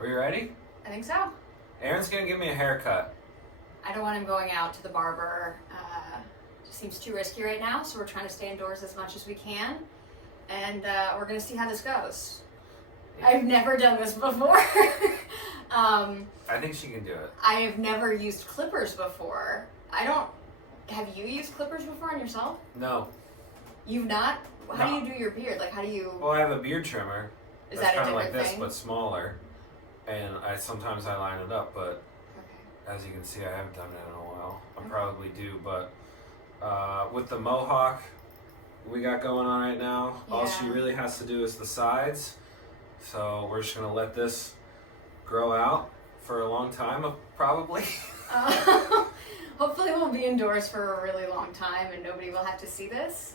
Are you ready? I think so. Aaron's gonna give me a haircut. I don't want him going out to the barber. Just seems too risky right now, so we're trying to stay indoors as much as we can. And we're going to see how this goes. Yeah. I've never done this before. I think she can do it. I have never used clippers before. Have you used clippers before on yourself? No. You've not? How do you do your beard? Like, how do you... Well, I have a beard trimmer. Is that a different like this, thing? but smaller. And sometimes I line it up, but okay. As you can see, I haven't done it in a while. I probably do, but with the mohawk we got going on right now, all she really has to do is the sides. So we're just gonna let this grow out for a long time, probably. Hopefully we'll be indoors for a really long time and nobody will have to see this.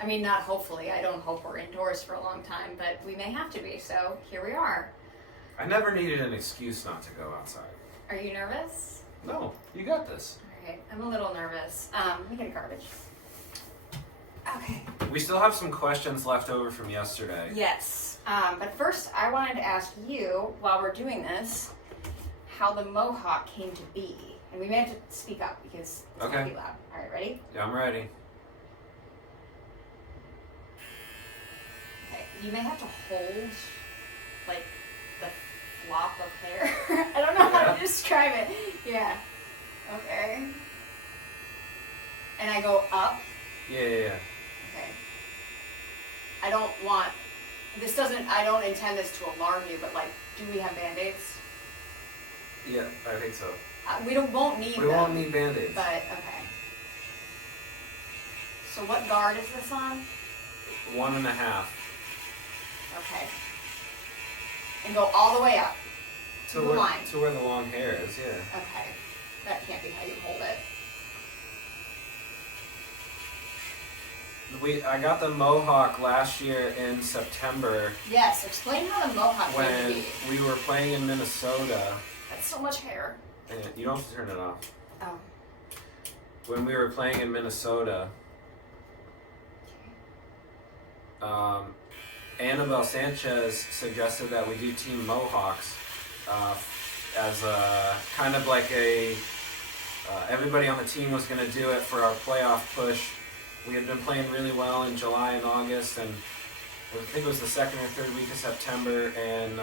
I mean, not hopefully. I don't hope we're indoors for a long time, but we may have to be, so here we are. I never needed an excuse not to go outside. Are you nervous? No, you got this. All right, I'm a little nervous. Let me get a garbage. Okay. We still have some questions left over from yesterday. Yes, but first I wanted to ask you, while we're doing this, how the mohawk came to be. And we may have to speak up because it's going to be loud. All right, ready? Yeah, I'm ready. Okay, you may have to hold, like, the flop of hair. I don't know how to describe it. Yeah. Okay. And I go up. Yeah. Okay. I don't intend this to alarm you, but like, do we have Band-Aids? Yeah, I think so. We won't need them. We won't need Band-Aids. But, okay. So what guard is this on? 1.5. Okay. And go all the way up to the line. To where the long hair is, yeah. Okay. That can't be how you hold it. I got the mohawk last year in September. Yes, explain how the mohawk came to be. When we were playing in Minnesota. That's so much hair. And you don't have to turn it off. Oh. When we were playing in Minnesota, Annabelle Sanchez suggested that we do Team Mohawks as a kind of like everybody on the team was going to do it for our playoff push. We had been playing really well in July and August, and I think it was the second or third week of September, and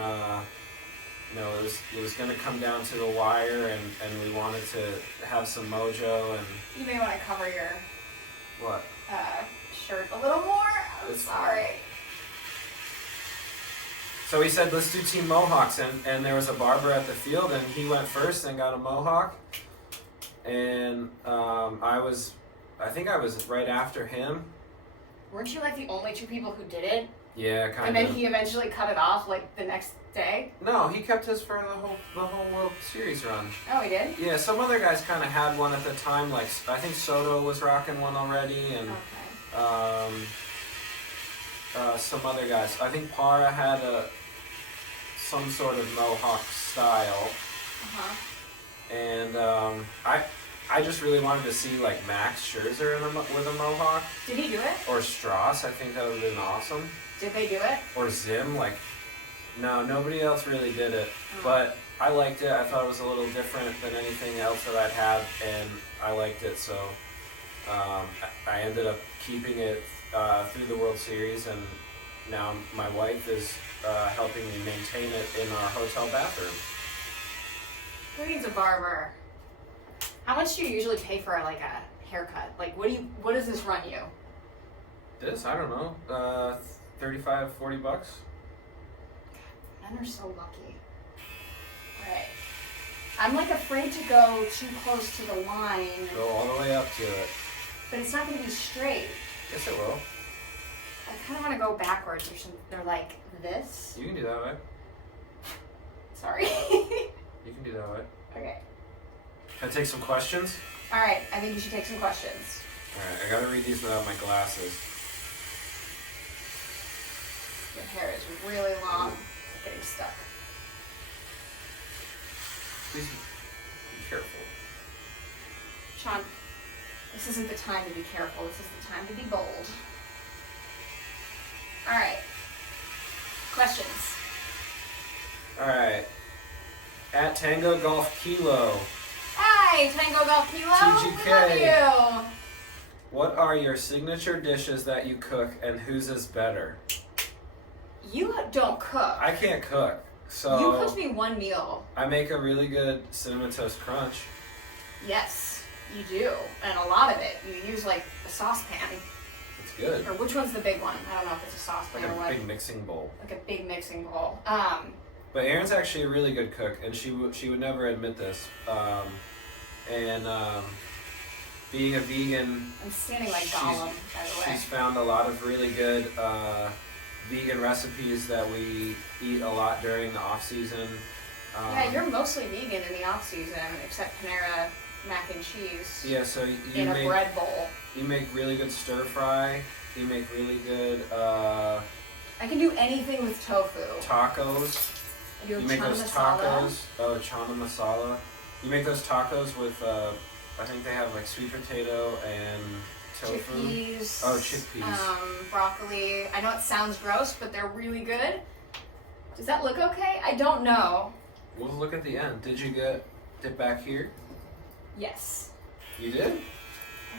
it was going to come down to the wire, and we wanted to have some mojo. And you may want to cover your shirt a little more. I'm sorry. So he said, let's do Team Mohawks, and there was a barber at the field, and he went first and got a mohawk, and I think I was right after him. Weren't you like the only two people who did it? Yeah, kind of. And then he eventually cut it off like the next day? No, he kept his for the whole World Series run. Oh, he did? Yeah, some other guys kind of had one at the time. Like I think Soto was rocking one already, and some other guys. I think Parra had some sort of mohawk style. And I just really wanted to see like Max Scherzer with a mohawk. Did he do it? Or Strauss, I think that would have been awesome. Did they do it? Or Zim, no, nobody else really did it. But I liked it. I thought it was a little different than anything else that I'd had, and I liked it. So I ended up keeping it through the World Series, and now my wife is helping me maintain it in our hotel bathroom. Who needs a barber? How much do you usually pay for like a haircut? Like what does this run you? This? I don't know. $35, $40. Men are so lucky. Alright. I'm like afraid to go too close to the line. Go all the way up to it. But it's not going to be straight. Yes, it will. I kind of want to go backwards or something. They're like this. You can do that way. Sorry. You can do that way. Okay. Can I take some questions? Alright, I think you should take some questions. Alright, I gotta read these without my glasses. Your hair is really long. It's getting stuck. Please be careful. Sean, this isn't the time to be careful. This is the time to be bold. Alright. Questions. Alright. At Tango Golf Kilo, Hi, Tango Golf Kilo. TGK. We love what are your signature dishes that you cook and whose is better? you. You don't cook. I can't cook, so You cooked me one meal. I make a really good cinnamon toast crunch. Yes, you do, and a lot of it. You use like a saucepan, It's good. or which one's the big one? I don't know if it's a saucepan Like or a what. big mixing bowl. Like a big mixing bowl. But Erin's actually a really good cook, and she would never admit this. Being a vegan, I'm standing like Gollum, by the way. she's found a lot of really good vegan recipes that we eat a lot during the off season. Yeah, you're mostly vegan in the off season, except Panera mac and cheese Yeah, so you in a make bread bowl. you make really good stir fry. You make really good I can do anything with tofu. tacos. I do a You make chana those masala. tacos. Oh, chana masala. You make those tacos with I think they have like sweet potato and tofu. Chickpeas. Oh, chickpeas. Broccoli. I know it sounds gross, but they're really good. Does that look okay? I don't know. We'll look at the end. Did you get it back here? Yes. You did?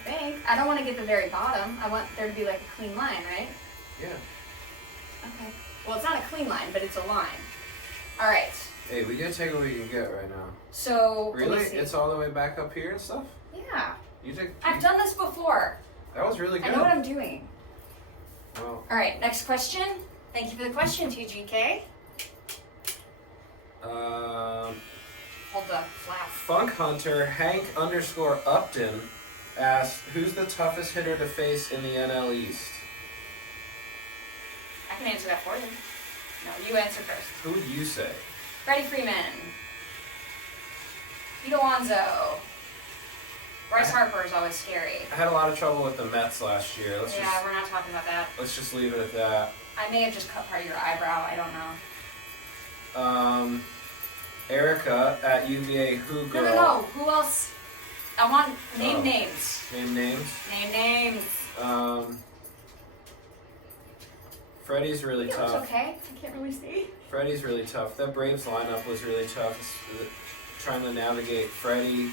I think. I don't want to get the very bottom. I want there to be like a clean line, right? Yeah. Okay. Well, it's not a clean line, but it's a line. All right. Hey, we gotta take what we can get right now. So. let me Really? see. It's all the way back up here and stuff? Yeah. You take. I've done this before. That was really good. I know what I'm doing. Well, All right. Next question. Thank you for the question, TGK. Hold the flap. Funk Hunter Hank _ Upton asked, "Who's the toughest hitter to face in the NL East?" I can answer that for you. No, you answer first. Who would you say? Freddie Freeman. Pete Alonso. Bryce Harper is always scary. I had a lot of trouble with the Mets last year. Yeah, we're not talking about that. Let's just leave it at that. I may have just cut part of your eyebrow. I don't know. Erica at UVA Who Girl. No. Who else? I want Oh. names. Name names. Name names. Freddie's really It tough. looks okay. I can't really see. Freddie's really tough. That Braves lineup was really tough. Trying to navigate Freddie,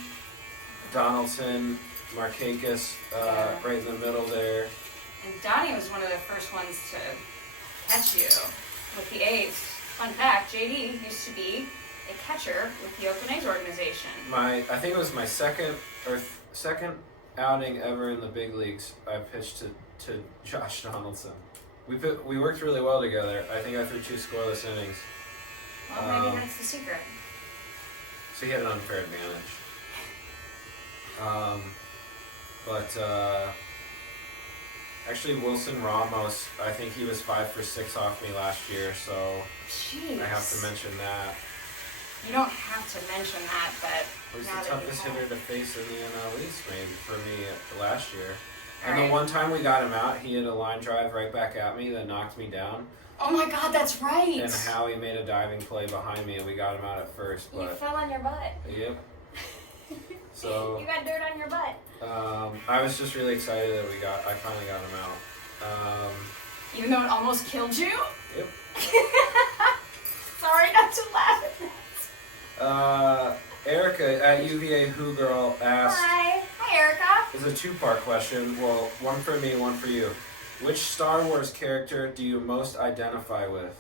Donaldson, Markakis, Yeah. right in the middle there. And Donnie was one of the first ones to catch you with the A's. Fun fact, JD used to be a catcher with the Oakland A's organization. I think it was my second outing ever in the big leagues. I pitched to Josh Donaldson. We worked really well together. I think I threw 2 scoreless innings. Well, maybe that's the secret. So he had an unfair advantage. Actually Wilson Ramos, I think he was 5 for 6 off me last year, so Jeez. I have to mention that. You don't have to mention that, but Who's now the that you toughest have. hitter to face in the NL East, maybe, for me last year. All And right. the one time we got him out, he hit a line drive right back at me that knocked me down. Oh my God, that's right. And Howie made a diving play behind me, and we got him out at first. You But fell on your butt. yep. So You got dirt on your butt. I was just really excited that I finally got him out. Even though it almost killed you? Yep. Sorry not to laugh at that. Erica at UVA Who Girl asked, Hi. Hi, Erica. it's a 2-part question. Well, one for me, one for you. Which Star Wars character do you most identify with?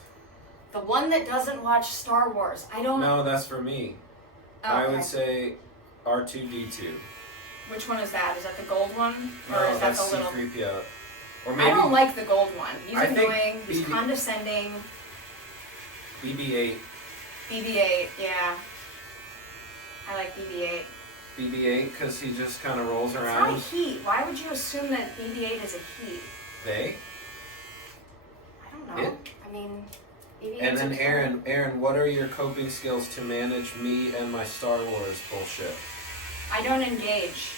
The one that doesn't watch Star Wars. I don't know. No, that's for me. Oh, I okay. would say R2D2. Which one is that? Is that the gold one? Or No, is that that's the little... C-3PO. Or I maybe don't like the gold one. He's I think annoying. He's BB condescending. BB-8. BB-8, yeah. I like BB-8. BB-8 because he just kind of rolls It's not a around. heat. Why would you assume that BB-8 is a heat? They. I don't know. It? I mean, BB-8's And then a term. Aaron, what are your coping skills to manage me and my Star Wars bullshit? I don't engage.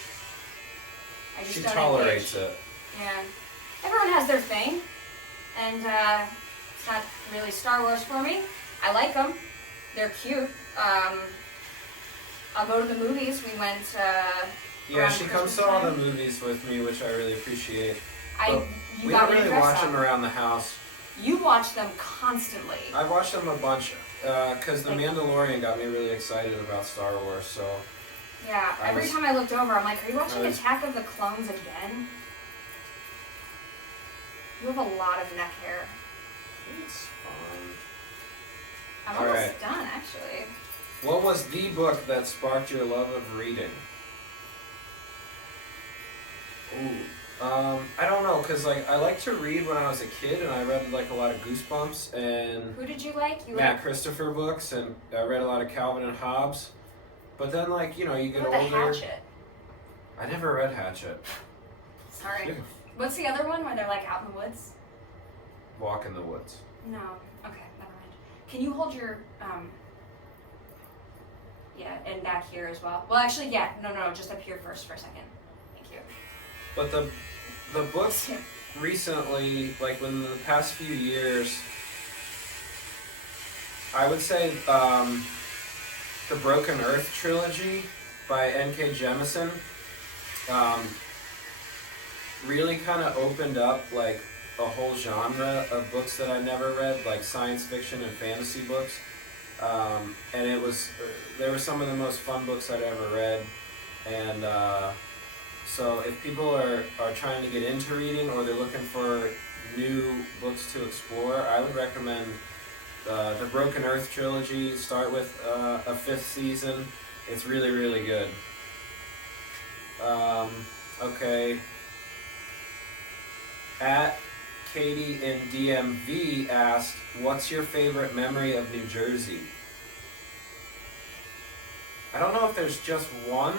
I just She don't tolerates engage. it. Yeah. Everyone has their thing. And it's not really Star Wars for me. I like them. They're cute. I'll go to the movies. We went Yeah, around she comes Christmas to all the time. movies with me, which I really appreciate. I But you we got don't me to really dress watch up. them around the house. You watch them constantly. I watched them a bunch because The Mandalorian got me really excited about Star Wars. So Yeah, every time I looked over, I'm like, are you watching Attack of the Clones again? You have a lot of neck hair. It's fun. I'm almost done, actually. What was the book that sparked your love of reading? Ooh. I don't know, cause like I liked to read when I was a kid, and I read like a lot of Goosebumps and Who did you like? Matt Christopher books, and I read a lot of Calvin and Hobbes. But then, like, you know, you get What older. about Hatchet? I never read Hatchet. Sorry. What's the other one where they're like out in the woods? Walk in the Woods. No. Okay, never mind. Can you hold your yeah, and back here as well? Well, actually, yeah. No, just up here first for a second. Thank you. But the books recently, like within the past few years, I would say the Broken Earth trilogy by N.K. Jemisin really kind of opened up like a whole genre of books that I never read, like science fiction and fantasy books. And they were some of the most fun books I'd ever read. And so if people are trying to get into reading, or they're looking for new books to explore, I would recommend the Broken Earth trilogy. Start with a 5th season. It's really, really good. Okay. At Katie in DMV asked, what's your favorite memory of New Jersey? I don't know if there's just one.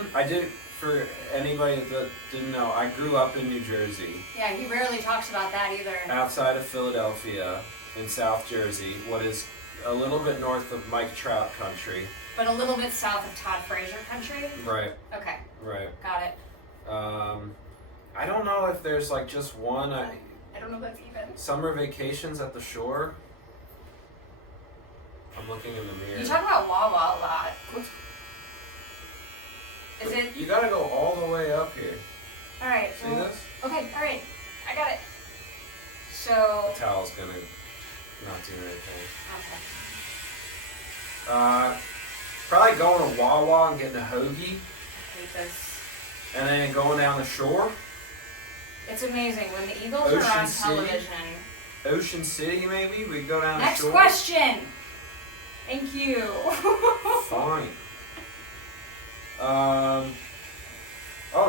For anybody that didn't know, I grew up in New Jersey. Yeah, he rarely talks about that either. Outside of Philadelphia, in South Jersey, what is a little bit north of Mike Trout country. But a little bit south of Todd Frazier country? Right. Okay. Right. Got it. I don't know if there's like just one. I don't know if that's even. Summer vacations at the shore. I'm looking in the mirror. You talk about Wawa a lot. Is it? You gotta go all the way up here. Alright. See this? Okay, alright. I got it. So. The towel's gonna not do anything. Okay. Probably going to Wawa and getting a hoagie. I hate this. And then going down the shore. It's amazing when the Eagles Ocean are on City. television. Ocean City, maybe? We go down Next the shore. Next question. Thank you. Fine.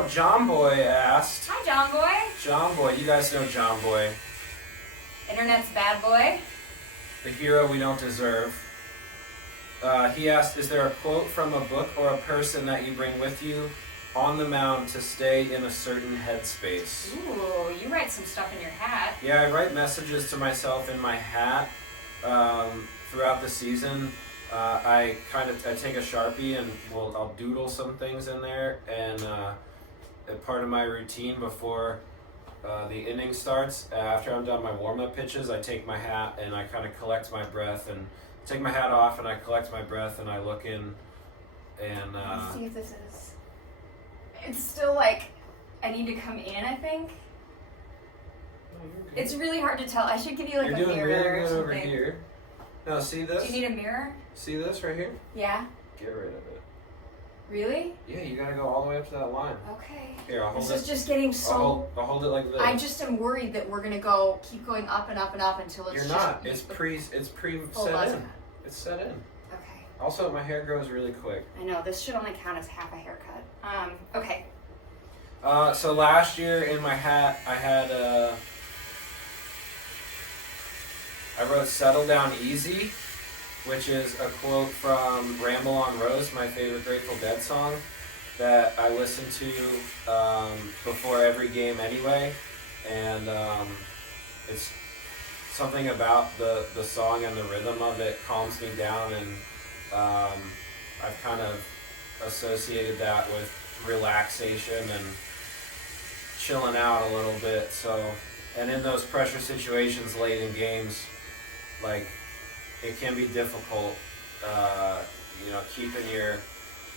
John Boy asked. Hi, John Boy. John Boy, you guys know John Boy. Internet's bad boy. The hero we don't deserve. He asked, is there a quote from a book or a person that you bring with you on the mound to stay in a certain headspace? Ooh, you write some stuff in your hat. Yeah, I write messages to myself in my hat throughout the season. I take a Sharpie and I'll doodle some things in there, and part of my routine before the inning starts, after I'm done my warm-up pitches, I take my hat and I kind of collect my breath, and take my hat off and I collect my breath and I look in, and Let's see if this is. It's still like I need to come in, I think. It's really hard to tell. I should give you like You're a doing mirror really or good something. over here. No, see this? Do you need a mirror? See this right here? Yeah. Get rid of it. Really? Yeah, you gotta go all the way up to that line. Okay. Here, I'll hold This it. is just getting so. I'll hold it like this. I just am worried that we're gonna keep going up and up and up until it's You're just. not. It's pre set in. It's set in. Okay. Also, my hair grows really quick. I know this should only count as half a haircut. Okay. So last year in my hat, I had I wrote "Settle Down Easy," which is a quote from "Ramble on Rose," my favorite Grateful Dead song, that I listen to before every game anyway, and it's something about the song and the rhythm of it calms me down, and I've kind of associated that with relaxation and chilling out a little bit. So, and in those pressure situations late in games, like, it can be difficult, keeping your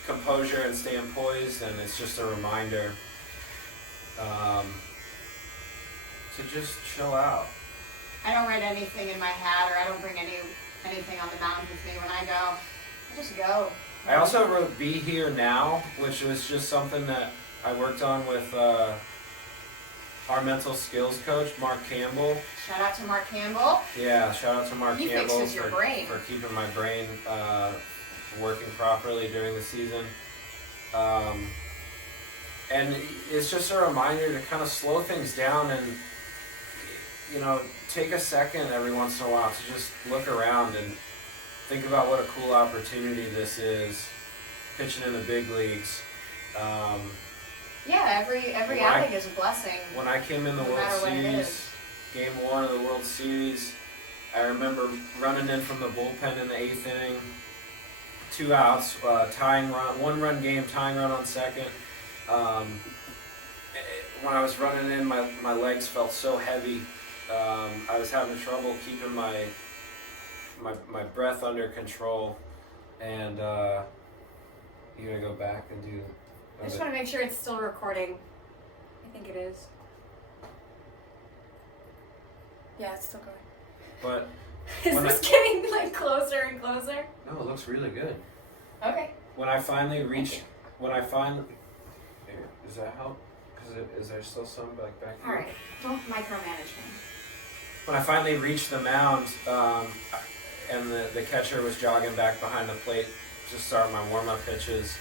composure and staying poised, and it's just a reminder to just chill out. I don't write anything in my hat, or I don't bring anything on the mound with me when I go. I just go. I also wrote "Be Here Now," which was just something that I worked on with our mental skills coach, Mark Campbell. Shout out to Mark Campbell. Yeah, shout out to Mark He Campbell fixes your brain. for keeping my brain working properly during the season. And it's just a reminder to kind of slow things down and, you know, take a second every once in a while to just look around and think about what a cool opportunity this is, pitching in the big leagues. Yeah, every outing is a blessing. When I came in the World Series, Game 1 of the World Series, I remember running in from the bullpen in the 8th inning, 2 outs, tying run, 1-run game, tying run on second. When I was running in, my legs felt so heavy. I was having trouble keeping my breath under control, and you gotta go back and do. I just want to make sure it's still recording. I think it is. Yeah, it's still going. But is this getting like closer and closer? No, it looks really good. Okay. When I finally reached, does that help? Because is there still some like back here? All right, don't micromanage me. When I finally reached the mound, and the catcher was jogging back behind the plate to start my warm-up pitches,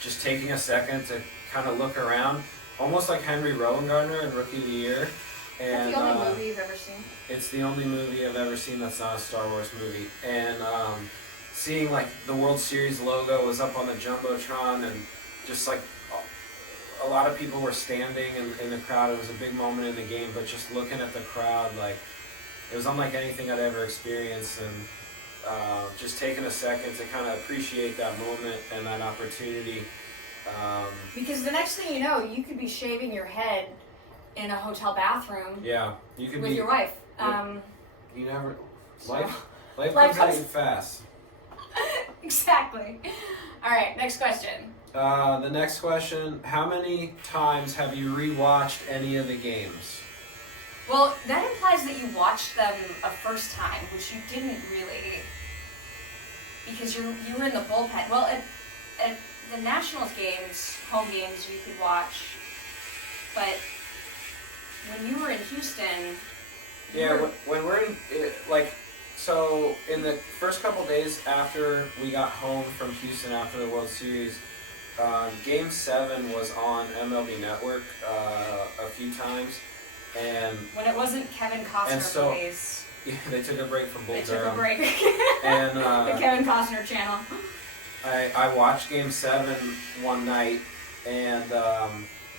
just taking a second to kind of look around, almost like Henry Rowan-Gardner in Rookie of the Year. And that's the only movie you've ever seen? It's the only movie I've ever seen that's not a Star Wars movie. And seeing like the World Series logo was up on the Jumbotron, and just like a lot of people were standing in the crowd. It was a big moment in the game, but just looking at the crowd, like it was unlike anything I'd ever experienced, and just taking a second to kind of appreciate that moment and that opportunity. Because the next thing you know, you could be shaving your head in a hotel bathroom. Yeah, you could with your wife. You never So, life comes at you fast. Exactly. All right, next question. The next question: how many times have you rewatched any of the games? Well, that implies that you watched them a first time, which you didn't really, because you were in the bullpen. Well, at the Nationals games, home games, you could watch, but when you were in Houston, when we're in so in the first couple days after we got home from Houston after the World Series, Game 7 was on MLB Network a few times. And when it wasn't Kevin Costner plays, yeah, they took a break from Bull They Durham. took a break. And the Kevin Costner channel. I watched Game 7 one night, and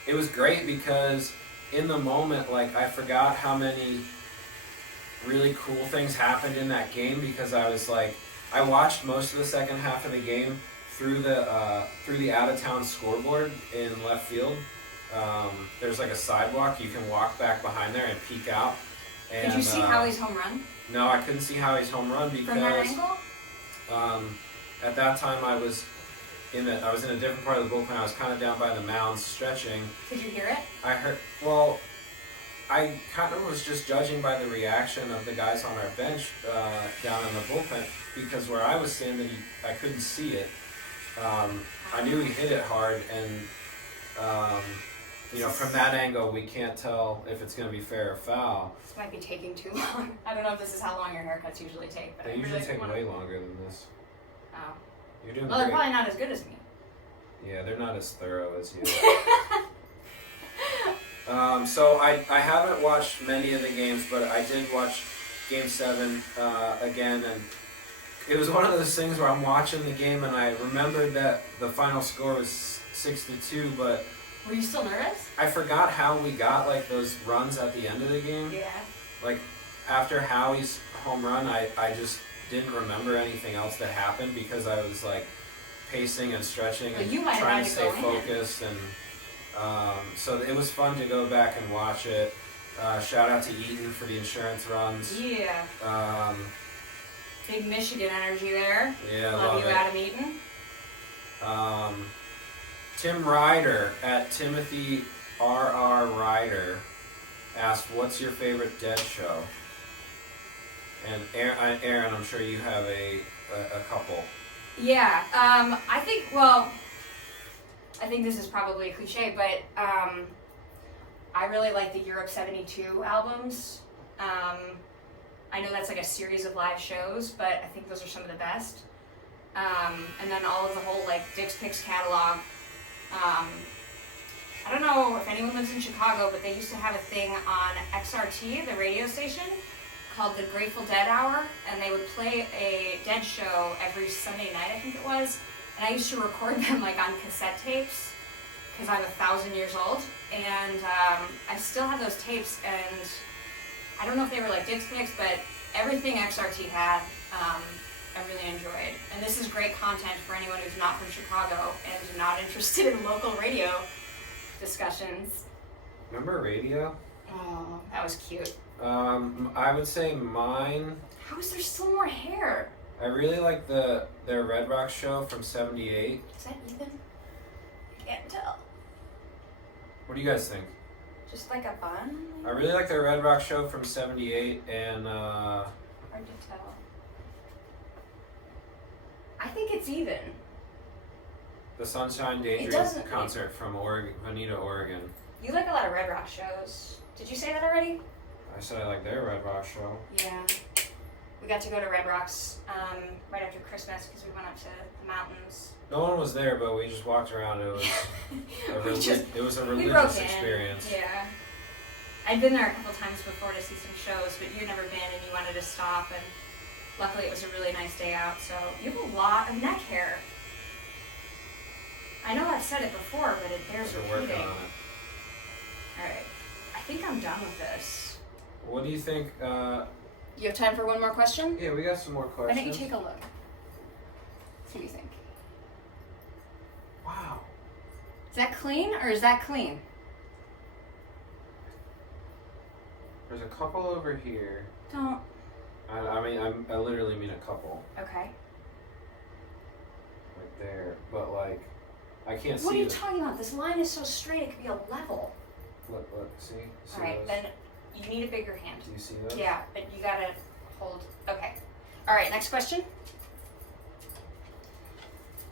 it was great because in the moment, like, I forgot how many really cool things happened in that game, because I was like, I watched most of the second half of the game through the out of town scoreboard in left field. There's like a sidewalk, you can walk back behind there and peek out. And, did you see Howie's home run? No, I couldn't see Howie's home run because from that angle? At that time I was in a different part of the bullpen. I was kind of down by the mound stretching. Did you hear it? I heard. Well, I kind of was just judging by the reaction of the guys on our bench down in the bullpen, because where I was standing, I couldn't see it. I knew he hit it hard, and from that angle, we can't tell if it's going to be fair or foul. This might be taking too long. I don't know if this is how long your haircuts usually take. But They usually take way longer than this. Oh. You're doing Well, great. they're probably not as good as me. Yeah, they're not as thorough as you. So I haven't watched many of the games, but I did watch Game 7 again, and it was one of those things where I'm watching the game and I remembered that the final score was 6-2, but were you still nervous? I forgot how we got like those runs at the end of the game. Yeah. Like after Howie's home run, I just didn't remember anything else that happened, because I was like pacing and stretching and trying to stay focused, and so it was fun to go back and watch it. Shout out to Eaton for the insurance runs. Yeah. Big Michigan energy there. Yeah, love you, it. Adam Eaton. Tim Ryder at Timothy R.R. Ryder asked, "What's your favorite Dead show?" And Aaron, I'm sure you have a couple. Yeah, I think this is probably a cliche, but I really like the Europe 72 albums. I know that's like a series of live shows, but I think those are some of the best. And then all of the whole like Dick's Picks catalog. I don't know if anyone lives in Chicago, but they used to have a thing on XRT, the radio station, called the Grateful Dead Hour, and they would play a Dead show every Sunday night, I think it was. And I used to record them like on cassette tapes, because I'm 1,000 years old. And I still have those tapes, and I don't know if they were like Dick's Picks, but everything XRT had, I really enjoyed. And this is great content for anyone who's not from Chicago and not interested in local radio discussions. Remember radio? Oh, that was cute. I would say mine. How is there still more hair? I really like their Red Rock show from '78. Is that even? I can't tell. What do you guys think? Just like a bun? I really like their Red Rock show from '78, and hard to tell. I think it's even. the Sunshine Daydream concert from Veneta, Oregon. You like a lot of Red Rock shows. Did you say that already? I said I like their Red Rock show. Yeah. We got to go to Red Rocks right after Christmas because we went up to the mountains. No one was there, but we just walked around. It was it was a religious experience. Yeah. I'd been there a couple times before to see some shows, but you'd never been and you wanted to stop, and luckily it was a really nice day out. So you have a lot of neck hair. I know I've said it before, but it bears We're repeating. working on it. Alright. I think I'm done with this. What do you think? You have time for one more question? Yeah, we got some more Why questions. don't you take a look? See what you think. Wow. Is that clean or is that clean? There's a couple over here. Don't. I literally mean a couple. Okay. Right there. But like, I can't see. What are you talking about? This line is so straight it could be a level. Look, see? Alright, then you need a bigger hand. Do you see those? Yeah, but you gotta hold. Okay. Alright, next question.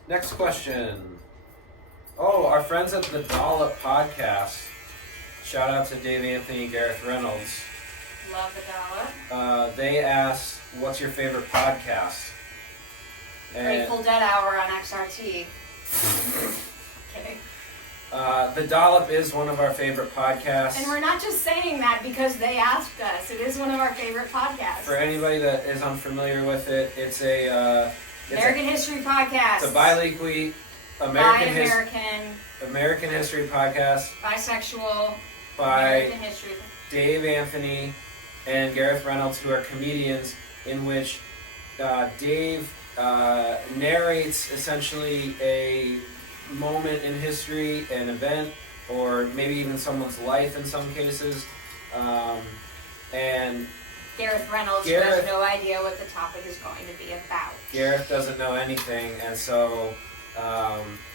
Next question. Oh, our friends at the Dollop podcast. Shout out to Dave Anthony and Gareth Reynolds. Love the dollar. They asked, "What's your favorite podcast?" Grateful Dead Hour on XRT. Kidding. The Dollop is one of our favorite podcasts. And we're not just saying that because they asked us. It is one of our favorite podcasts. For anybody that is unfamiliar with it, it's a American History podcast. It's a bi-weekly American history podcast bisexual by American history. Dave Anthony and Gareth Reynolds, who are comedians, in which Dave narrates essentially a moment in history, an event, or maybe even someone's life in some cases. And Gareth Reynolds has no idea what the topic is going to be about. Gareth doesn't know anything, and so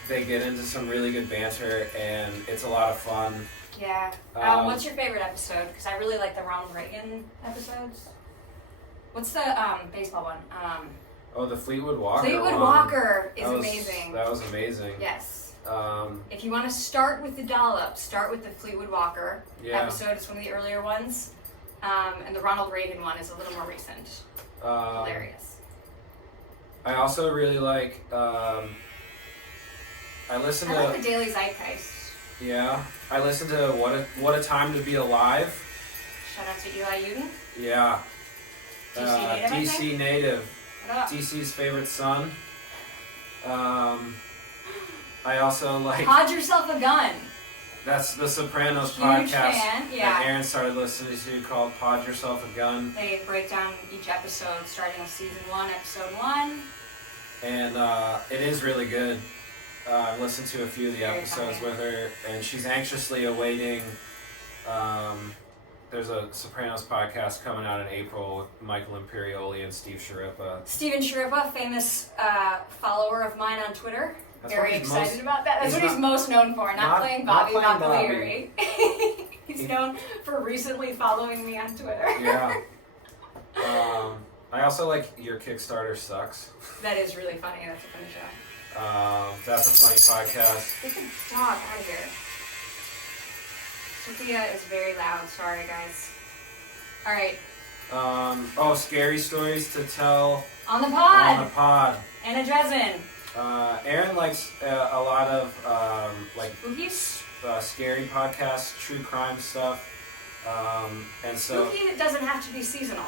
they get into some really good banter, and it's a lot of fun. Yeah. What's your favorite episode? Because I really like the Ronald Reagan episodes. What's the baseball one? The Fleetwood Walker Fleetwood one. Walker is amazing. That was amazing. Yes. If you want to start with the Dollop, start with the Fleetwood Walker episode. It's one of the earlier ones. And the Ronald Reagan one is a little more recent. Hilarious. I also really like, I like the Daily Zeitgeist. Yeah. I listen to What a Time to Be Alive. Shout out to Eli Uden. Yeah. DC native. DC's favorite son. I also like... Pod Yourself a Gun. That's the Sopranos Huge podcast fan, that Aaron started listening to, called Pod Yourself a Gun. They break down each episode, starting with season 1, episode 1. And it is really good. I've listened to a few of the episodes with her, and she's anxiously awaiting... there's a Sopranos podcast coming out in April with Michael Imperioli and Steve Sharippa. Steven Sharippa, famous follower of mine on Twitter. Very excited about that. That's what he's most known for, not playing Bobby Leary. He's known for recently following me on Twitter. Yeah. I also like Your Kickstarter Sucks. That is really funny. That's a funny show. That's a funny podcast. Get the dog out of here. Sophia is very loud. Sorry, guys. All right. Scary stories to tell On the pod. on the pod. And a dozen. Aaron likes a lot of Spookies? scary podcasts, true crime stuff, and so Spooky doesn't have to be seasonal.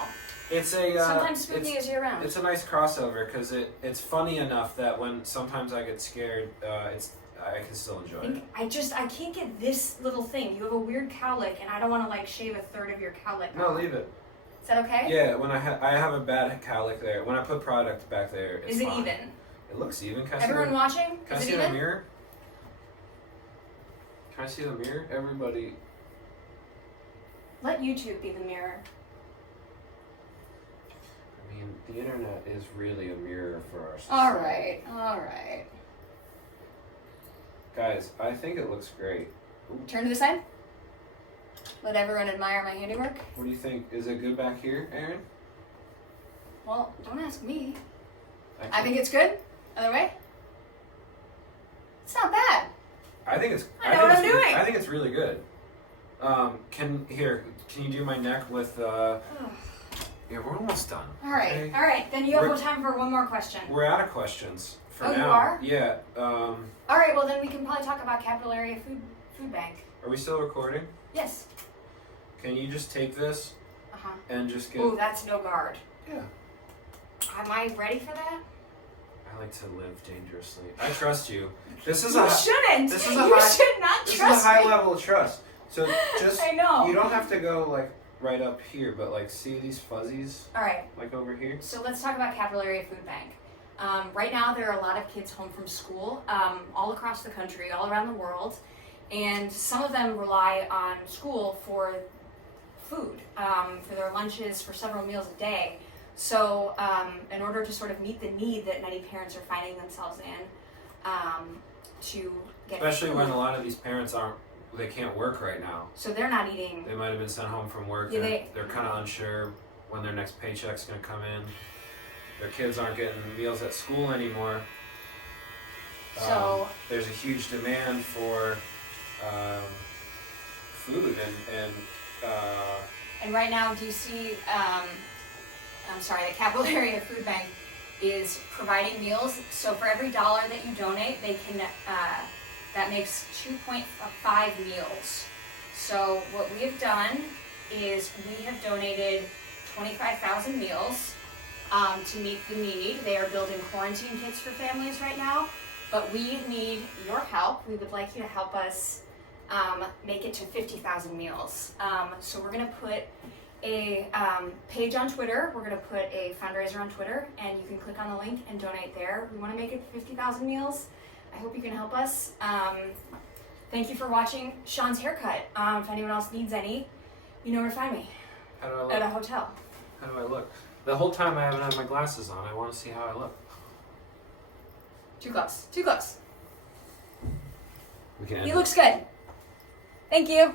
it's a Sometimes spooky is year round. it's a nice crossover because it's funny enough that when sometimes I get scared, I can still enjoy it. I can't get this little thing. You have a weird cowlick, and I don't want to like shave a third of your cowlick. No, off. leave it. Is that okay? Yeah, when I have a bad cowlick there. When I put product back there, it's Is it fine. even? It looks even. Can I Everyone see the, watching? Can I Is it see the even? mirror? Can I see the mirror? Everybody. Let YouTube be the mirror. I mean, the internet is really a mirror for our society. All right. Guys, I think it looks great. Ooh. Turn to the side. Let everyone admire my handiwork. What do you think? Is it good back here, Aaron? Well, don't ask me. I can't- think it's good. Other way. It's not bad. I think it's. I know what I'm it's- doing. I think it's really good. Can you do my neck with? Yeah, we're almost done. All right. Okay? All right. Then you have We're- time for one more question. We're out of questions for Oh, you now. are? Yeah. All right. Well, then we can probably talk about Capital Area Food Bank. Are we still recording? Yes. Can you just take this Uh huh. and just get? Ooh, that's no guard. Yeah. Am I ready for that? I like to live dangerously. I trust you. This is You a. shouldn't. this is a you high- should not This is trust a high me. level of trust. So just. I know. You don't have to go like right up here, but like see these fuzzies All right. like over here. So let's talk about Capital Area Food Bank. Right now, there are a lot of kids home from school all across the country, all around the world, and some of them rely on school for food, for their lunches, for several meals a day. So in order to sort of meet the need that many parents are finding themselves in to get Especially food, when a lot of these parents they can't work right now. so they're not eating. They might have been sent home from work. Yeah, and they- they're kind of unsure when their next paycheck's going to come in. Their kids aren't getting meals at school anymore. So there's a huge demand for food And right now, do you see, the Capital Area Food Bank is providing meals. So for every dollar that you donate, they can, that makes 2.5 meals. So what we have done is we have donated 25,000 meals to meet the need. They are building quarantine kits for families right now, but we need your help. We would like you to help us make it to 50,000 meals. So we're gonna put a page on Twitter. We're gonna put a fundraiser on Twitter, and you can click on the link and donate there. We want to make it 50,000 meals. I hope you can help us. Thank you for watching Sean's haircut. If anyone else needs any, you know where to find me. How do I look? At a hotel. How do I look? The whole time I haven't had my glasses on. I want to see how I look. Too close. Too close. We can end He it. looks good. Thank you.